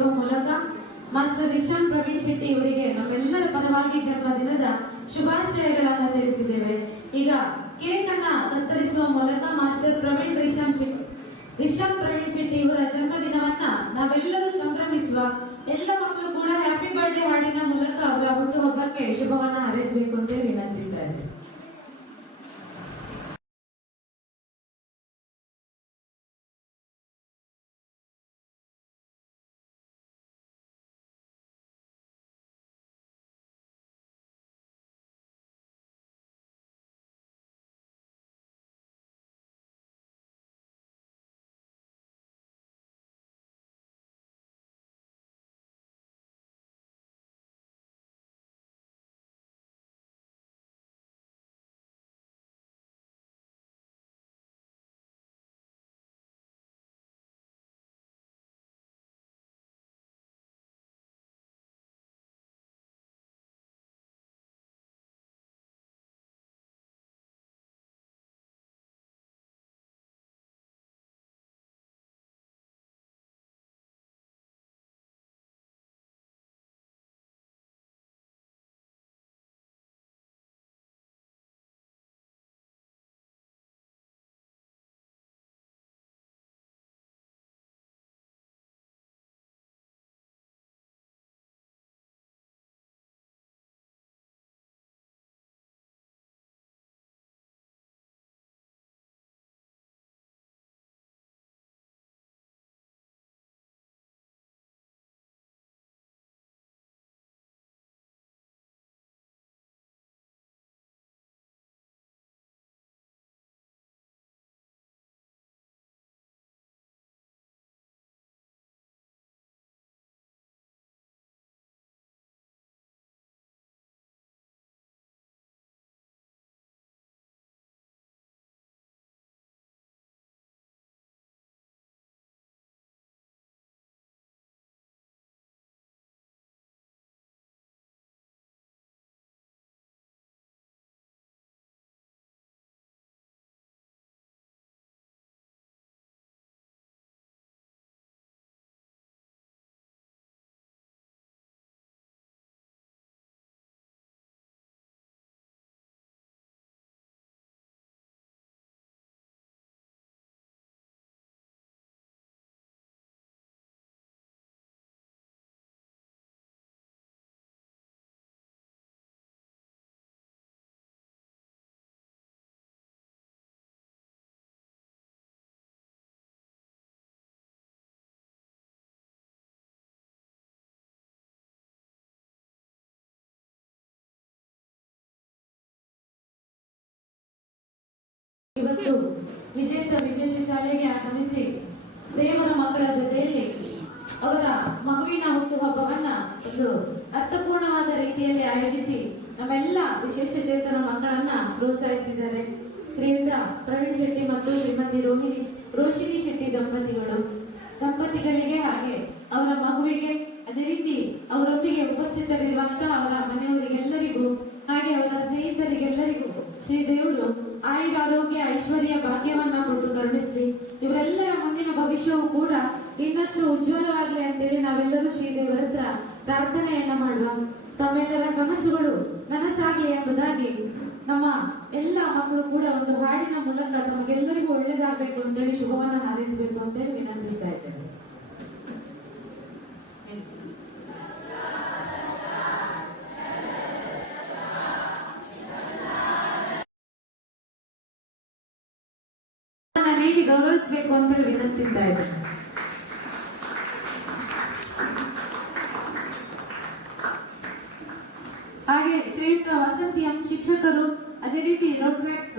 ನೀಡುವ ಮೂಲಕ ಮಾಸ್ಟರ್ ಇಶಾನ್ ಪ್ರವೀಣ್ ಶೆಟ್ಟಿ ಇವರಿಗೆ ನಮ್ಮೆಲ್ಲರ ಪರವಾಗಿ ಜನ್ಮದಿನದ ಶುಭಾಶಯಗಳನ್ನು ತಿಳಿಸಿದ್ದೇವೆ. ಈಗ ಕೇಕ್ ಅನ್ನ ಕತ್ತರಿಸುವ ಮೂಲಕ ಮಾಸ್ಟರ್ ಇಶಾನ್ ಪ್ರವೀಣ್ ಶೆಟ್ಟಿ ಇವರ ಜನ್ಮದಿನವನ್ನ ನಾವೆಲ್ಲರೂ ಸಂಭ್ರಮಿಸುವ, ಎಲ್ಲ ಮಕ್ಕಳು ಕೂಡ ಹ್ಯಾಪಿ ಬರ್ಡೇ ಹಾಡಿನ ಮೂಲಕ ಅವರ ಹುಟ್ಟುಹಬ್ಬಕ್ಕೆ ಶುಭವನ್ನ ಹಾರೈಸಬೇಕು ಅಂತ ವಿನಂತಿಸ್ತಾ ಇದ್ದೇವೆ. ಇವತ್ತು ವಿಜೇತ ವಿಶೇಷ ಶಾಲೆಗೆ ಆಗಮಿಸಿ ದೇವರ ಮಕ್ಕಳ ಜೊತೆಯಲ್ಲಿ ಅವರ ಮಗುವಿನ ಹುಟ್ಟುಹಬ್ಬವನ್ನ ಒಂದು ಅರ್ಥಪೂರ್ಣವಾದ ರೀತಿಯಲ್ಲಿ ಆಯೋಜಿಸಿ ನಮ್ಮೆಲ್ಲ ವಿಶೇಷ ಚೇತನ ಮಕ್ಕಳನ್ನ ಪ್ರೋತ್ಸಾಹಿಸಿದ್ದಾರೆ ಶ್ರೀಯುತ ಪ್ರವೀಣ್ ಶೆಟ್ಟಿ ಮತ್ತು ಶ್ರೀಮತಿ ರೋಶಿನಿ ಶೆಟ್ಟಿ ದಂಪತಿಗಳಿಗೆ ಹಾಗೆ ಅವರ ಮಗುವಿಗೆ, ಅದೇ ರೀತಿ ಅವರೊಂದಿಗೆ ಉಪಸ್ಥಿತರಿರುವಂತಹ ಅವರ ಮನೆಯವರಿಗೆಲ್ಲರಿಗೂ ಹಾಗೆ ಅವರ ಸ್ನೇಹಿತರಿಗೆಲ್ಲರಿಗೂ ಶ್ರೀ ದೇವರು ಆಯುರಾರೋಗ್ಯ ಐಶ್ವರ್ಯ ಭಾಗ್ಯವನ್ನ ಕೊಟ್ಟು ಕರುಣಿಸಲಿ. ಇವರೆಲ್ಲರ ಮುಂದಿನ ಭವಿಷ್ಯವು ಕೂಡ ಇನ್ನಷ್ಟು ಉಜ್ವಲವಾಗಲಿ ಅಂತೇಳಿ ನಾವೆಲ್ಲರೂ ಶ್ರೀದೇವರ ಹತ್ರ ಪ್ರಾರ್ಥನೆಯನ್ನ ಮಾಡುವ. ತಮ್ಮೆಲ್ಲರ ಕನಸುಗಳು ನನಸಾಗಲಿ ಎಂಬುದಾಗಿ ನಮ್ಮ ಎಲ್ಲ ಮಕ್ಕಳು ಕೂಡ ಒಂದು ಹಾಡಿನ ಮೂಲಕ ತಮಗೆಲ್ಲರಿಗೂ ಒಳ್ಳೇದಾಗಬೇಕು ಅಂತೇಳಿ ಶುಭವನ್ನ ಹಾರೈಸಬೇಕು ಅಂತೇಳಿ ವಿನಂತಿಸ್ತಾ ಇದ್ದೇವೆ. ನೀಡಿ ಗೌರವಿಸಬೇಕು ಅಂತ ವಿನಂತಿಸ್ತಾ ಇದ್ದೇನೆ. ಹಾಗೆ ಶ್ರೀಯುತ ವಸಂತಿ ಎಂ ಶಿಕ್ಷಕರು ಅದೇ ರೀತಿ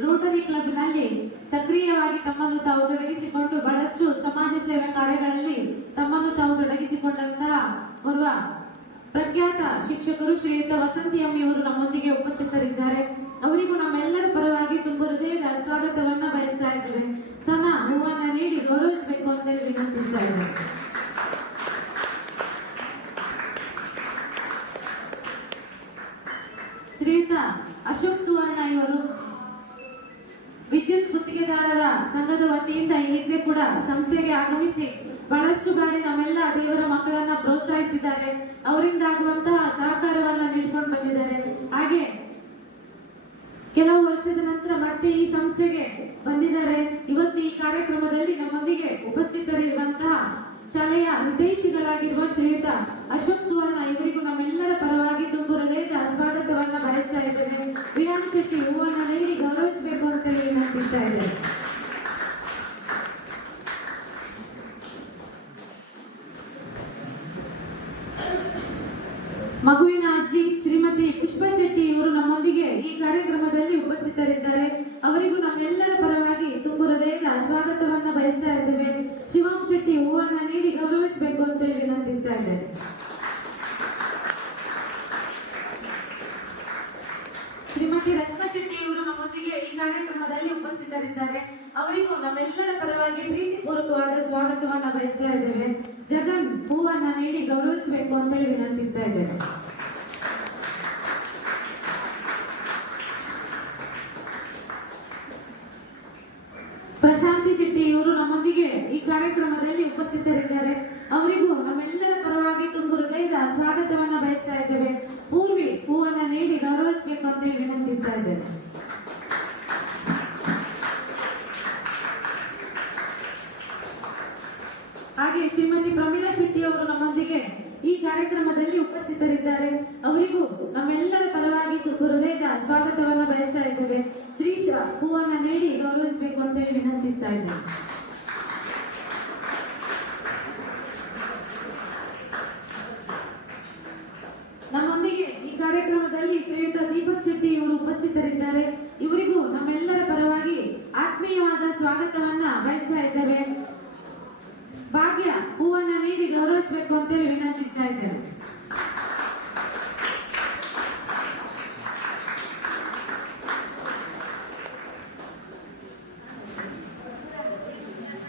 ರೋಟರಿ ಕ್ಲಬ್ನಲ್ಲಿ ಸಕ್ರಿಯವಾಗಿ ತಮ್ಮನ್ನು ತಾವು ತೊಡಗಿಸಿಕೊಂಡು ಬಹಳಷ್ಟು ಸಮಾಜ ಸೇವೆ ಕಾರ್ಯಗಳಲ್ಲಿ ತಮ್ಮನ್ನು ತಾವು ತೊಡಗಿಸಿಕೊಂಡಂತಹ ಓರ್ವ ಪ್ರಖ್ಯಾತ ಶಿಕ್ಷಕರು ಶ್ರೀಯುತ ವಸಂತಿ ಎಂ ಇವರು ನಮ್ಮೊಂದಿಗೆ ಉಪಸ್ಥಿತರಿದ್ದಾರೆ. ಅವರಿಗೂ ನಮ್ಮೆಲ್ಲರ ಪರವಾಗಿ ತುಂಬ ಹೃದಯದ ಸ್ವಾಗತವನ್ನ ಬಯಸ್ತಾ ಇದ್ದೇವೆ. ಸನ ಹೂವನ್ನ ನೀಡಿ ಗೌರವಿಸಬೇಕು ಅಂತ ವಿನಂತಿಸ್ತಾ ಇದ್ದೇವೆ. ಶ್ರೀಯುತ ಅಶೋಕ್ ಸುವರ್ಣ ಇವರು ವಿದ್ಯುತ್ ಗುತ್ತಿಗೆದಾರರ ಸಂಘದ ವತಿಯಿಂದ ಈ ಹಿಂದೆ ಕೂಡ ಸಂಸ್ಥೆಗೆ ಆಗಮಿಸಿ ಬಹಳಷ್ಟು ಬಾರಿ ನಮ್ಮೆಲ್ಲ ದೇವರ ಮಕ್ಕಳನ್ನ ಹಿತೈಷಿಗಳಾಗಿರುವ ಶ್ರೀಯುತ ಅಶೋಕ್ ಸುವರ್ಣ ಇವರಿಗೂ ನಮ್ಮೆಲ್ಲರ ಪರವಾಗಿ ತುಂಬು ಹೃದಯದ ಸ್ವಾಗತವನ್ನ ಬಯಸ್ತಾ ಇದ್ದೇವೆ. ವಿರಾಮ್ ಶೆಟ್ಟಿ ಹೂವನ್ನ ನೀಡಿ ಗೌರವಿಸಬೇಕು ಅಂತ ಹೇಳಿ ವಿನಂತಿಸ್ತಾ ಇದ್ದೇವೆ. ಮಗುವಿನ ಅಜ್ಜಿ ಶ್ರೀಮತಿ ಪುಷ್ಪಾ ಶೆಟ್ಟಿ ಇವರು ನಮ್ಮೊಂದಿಗೆ ಈ ಕಾರ್ಯಕ್ರಮದಲ್ಲಿ ಉಪಸ್ಥಿತರಿದ್ದಾರೆ. ಅವರಿಗೂ ನಮ್ಮೆಲ್ಲರ ಪರವಾಗಿ ತುಂಬು ಹೃದಯದ ಸ್ವಾಗತವನ್ನ ಬಯಸ್ತಾ ಇದ್ದೇವೆ. ಶಿವಂ ಶೆಟ್ಟಿ ಹೂವನ್ನ ನೀಡಿ ಗೌರವಿಸಬೇಕು ಅಂತ ಹೇಳಿ ವಿನಂತಿಸ್ತಾ ಇದ್ದೇವೆ. ಶ್ರೀಮತಿ ರತ್ನ ಶೆಟ್ಟಿ ಇವರು ನಮ್ಮೊಂದಿಗೆ ಈ ಕಾರ್ಯಕ್ರಮದಲ್ಲಿ ಉಪಸ್ಥಿತರಿದ್ದಾರೆ. ಅವರಿಗೂ ನಮ್ಮೆಲ್ಲರ ಪರವಾಗಿ ಪ್ರೀತಿಪೂರ್ವಕವಾದ ಸ್ವಾಗತವನ್ನ ಬಯಸ್ತಾ ಇದ್ದೇವೆ. ಜಗನ್ ಹೂವನ್ನ ನೀಡಿ ಗೌರವಿಸಬೇಕು ಅಂತ ಹೇಳಿ ವಿನಂತಿಸ್ತಾ ಇದ್ದೇವೆ. ಪ್ರಶಾಂತಿ ಶೆಟ್ಟಿ ಇವರು ನಮ್ಮೊಂದಿಗೆ ಈ ಕಾರ್ಯಕ್ರಮದಲ್ಲಿ ಉಪಸ್ಥಿತರಿದ್ದಾರೆ. ಅವರಿಗೂ ನಮ್ಮೆಲ್ಲರ ಪರವಾಗಿ ತುಂಬು ಹೃದಯದ ಸ್ವಾಗತವನ್ನ ಬಯಸ್ತಾ ಇದ್ದೇವೆ. ಪೂರ್ವಿ ಹೂವನ್ನ ನೀಡಿ ಗೌರವಿಸಬೇಕು ಅಂತ ಹೇಳಿ ವಿನಂತಿಸ್ತಾ ಇದ್ದೇವೆ. ಹಾಗೆ ಶ್ರೀಮತಿ ಪ್ರಮೀಳಾ ಶೆಟ್ಟಿ ಅವರು ನಮ್ಮೊಂದಿಗೆ ಈ ಕಾರ್ಯಕ್ರಮದಲ್ಲಿ ಉಪಸ್ಥಿತರಿದ್ದಾರೆ. ಅವರಿಗೂ ನಮ್ಮೆಲ್ಲರ ಪರವಾಗಿ ತುಂಬು ಹೃದಯದ ಸ್ವಾಗತವನ್ನ ಬಯಸ್ತಾ ಇದ್ದೇವೆ. ಶ್ರೀಶ ಹೂವನ್ನ ನೀಡಿ ಗೌರವಿಸಬೇಕು ಅಂತ ಹೇಳಿ ವಿನಂತಿಸ್ತಾ ಇದ್ದೇವೆ. ನಮ್ಮೊಂದಿಗೆ ಈ ಕಾರ್ಯಕ್ರಮದಲ್ಲಿ ಶ್ರೀಯುತ ದೀಪಕ್ ಶೆಟ್ಟಿ ಇವರು ಉಪಸ್ಥಿತರಿದ್ದಾರೆ. ಇವರಿಗೂ ನಮ್ಮೆಲ್ಲರ ಪರವಾಗಿ ಆತ್ಮೀಯವಾದ ಸ್ವಾಗತವನ್ನ ಬಯಸ್ತಾ ಇದ್ದೇವೆ. ಭಾಗ್ಯ ಹೂವನ್ನ ನೀಡಿ ಗೌರವಿಸಬೇಕು ಅಂತ ಹೇಳಿ ವಿನಂತಿಸ್ತಾ ಇದ್ದೇವೆ.